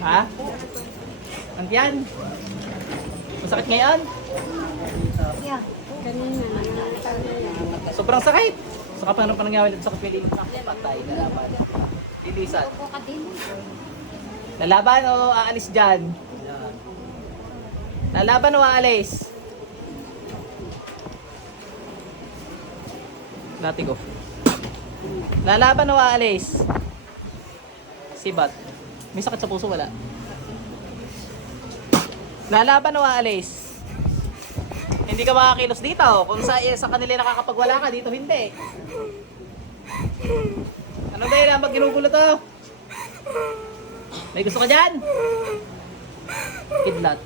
Ha? Ang tiyan? Masakit ngayon? Yeah. Kanina, nangangatal na yan. Sobrang sakit. Sa kapag pa nangyawin sa kapilin sa patay, lalaban. Lilisan. Opo ka din. Lalaban o aalis dyan? Lalaban o aalis? Latigo. Lalaban o aalis? Sibat. May sakit sa puso, wala? Lalaban o aalis? Hindi ka makakilos dito. Kung sa kanila nakakapagwala ka, dito hindi. Ano dahil ang ginugulo to? May gusto ka dyan? Kidlat.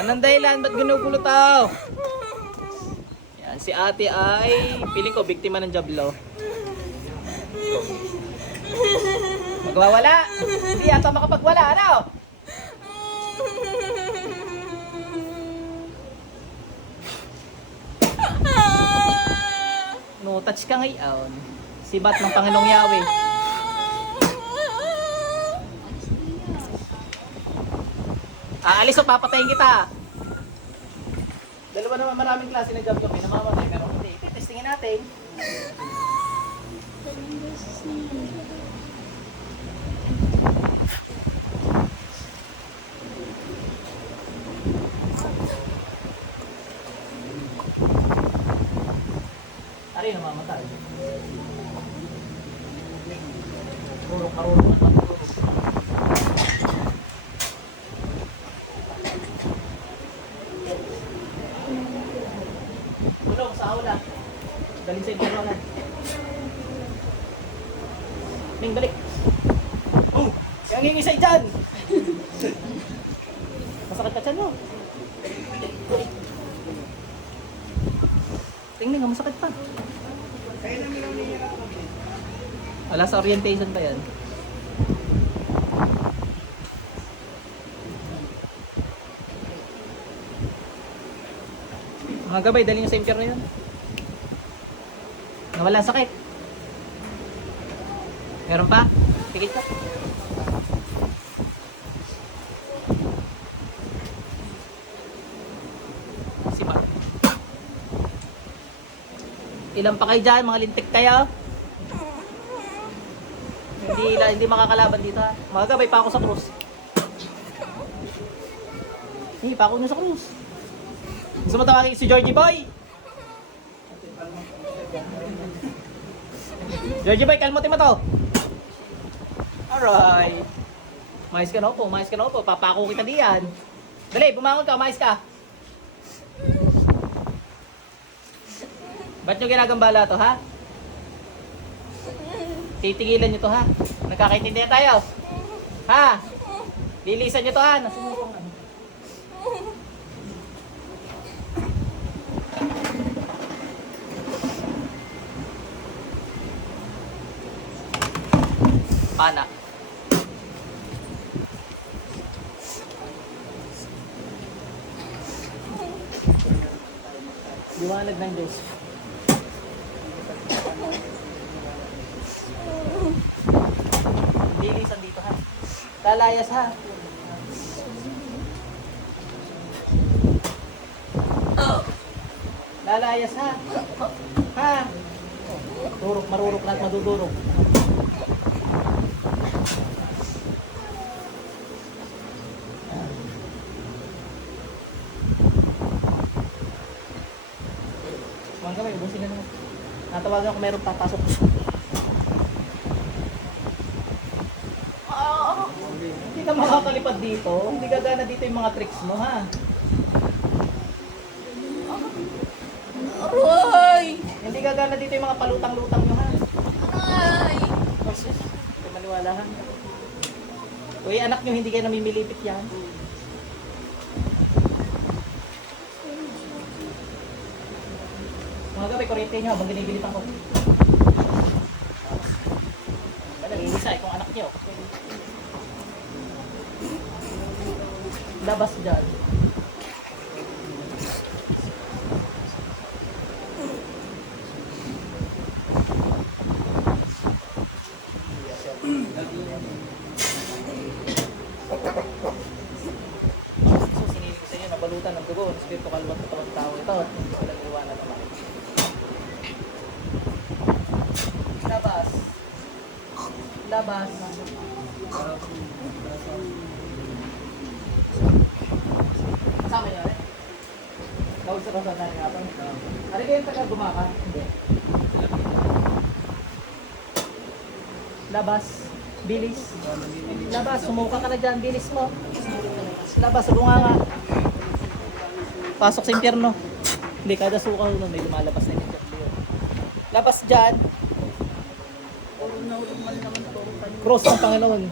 Anong dahilan? Ba't ginugulo to? Yan, si ate ay feeling ko biktima ng jablo. Magwawala? Hindi yata makapagwala, ano? No touch ka ngayon. Sibat ng Panginoong Yahweh. Aalis o papatayin kita. Dalawa naman maraming klase ng jablo. May namamatay pero hindi. Testingin natin. Ari namamatay. Marurok at matulog. Tulong sa aula. Galing sa ibang Ning, balik. Oh! Yung ngingisay dyan! Masakit ka dyan, no? Tingnan nga, masakit pa. Wala sa orientation pa yan. Mga gabay, dali nyo sa impyerno yun. Nawala sakit. Meron pa? Pikit ka. Sipa. Ilan pa kayo dyan? Mga lintik kayo? Hindi makakalaban dito, ha? Mga gabay pa ako sa krus. Hindi, pa ako na sa krus. Gusto mo tawagin si Georgie Boy? Georgie Boy, kalmutin mo to. Alright. Mais ka na upo. Papako kita diyan. Dali, bumangon ka, mais ka. Ba't nyo ginagambala to, ha? Titigilan nyo to, ha? Nagkakaintindihan tayo. Ha? Lilisan nyo to, ha? Nasunukan ka. Panak. Liwanag ng Diyos. Lilisan dito, ha? Lalayas, ha? Lalayas, ha? Ha? Marurok na at madudurog. Mga gamay, ubusin na naman. Natawagan ko mayroong papasok. Hindi ka makakalipad dito. Hindi gagana dito yung mga tricks mo, ha? Aroy! Hindi gagana dito yung mga palutang-lutang nyo, ha? Aray! Hindi maniwala, ha? Uy, anak nyo, hindi kayo namimilipit yan. Mga gabi, kuryente nyo habang ginigilitan ko. Nag-iisa kung anak nyo. Labas dyan. Espiritu kaluluwa at katawan ng tao ito. Walang iwanan naman. Labas. Labas. Kasama niyo eh? Tawag sa kasama na nga pa. Ano kayo yung taga gumaka? Hindi. Labas. Bilis. Labas. Sumuka ka na dyan. Bilis mo. Labas. Bunga nga. Pasok sa impyerno. Hindi, kada suka nun may lumalabas na yung impyerno. Labas dyan. Cross ng Panginoon.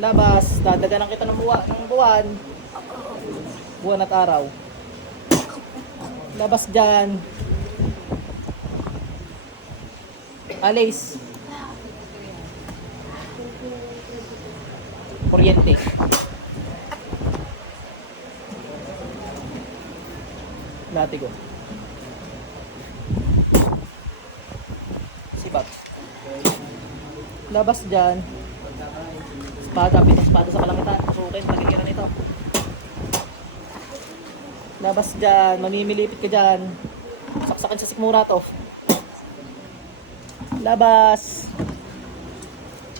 Labas. Dadaganan kita ng buwan. Buwan at araw. Labas dyan. Alis. Kuryente. Latigo. Sibat. Labas dyan. Espada, pitong espada sa kalangitan. Sukin, pagigilan ito. Labas dyan, mamimilipit ka dyan. Saksakan sa sikmura to. Labas.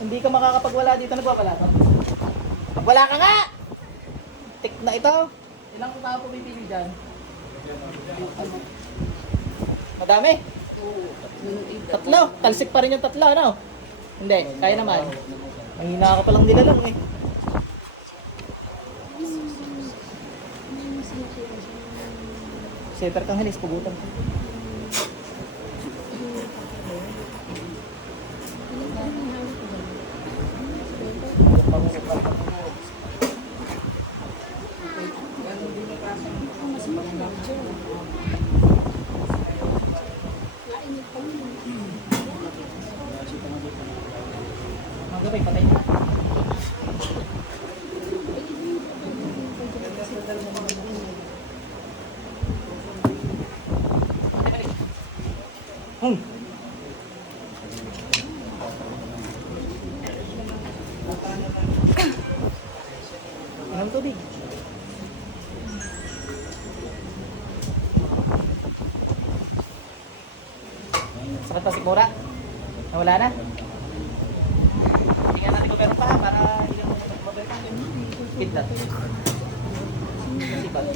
Hindi ka makakapagwala dito, nagwawala to. Pagwala ka nga! Tik na ito. Ilang tao pumipili dyan? Madami? Tatlo. Talsik pa rin yung tatlo, ano? Hindi, kaya naman. Mahina ka palang nilalang eh. Seper kang halis, pugutan ka. Mga gabay, patay na. Anong tubig? Sakit pa sikmura? Nawala na? Tingnan natin kung meron pa para hindi ka mabalik pa. Kidlat. Sipat.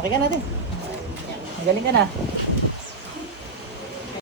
Okay ka natin. Magaling ka na.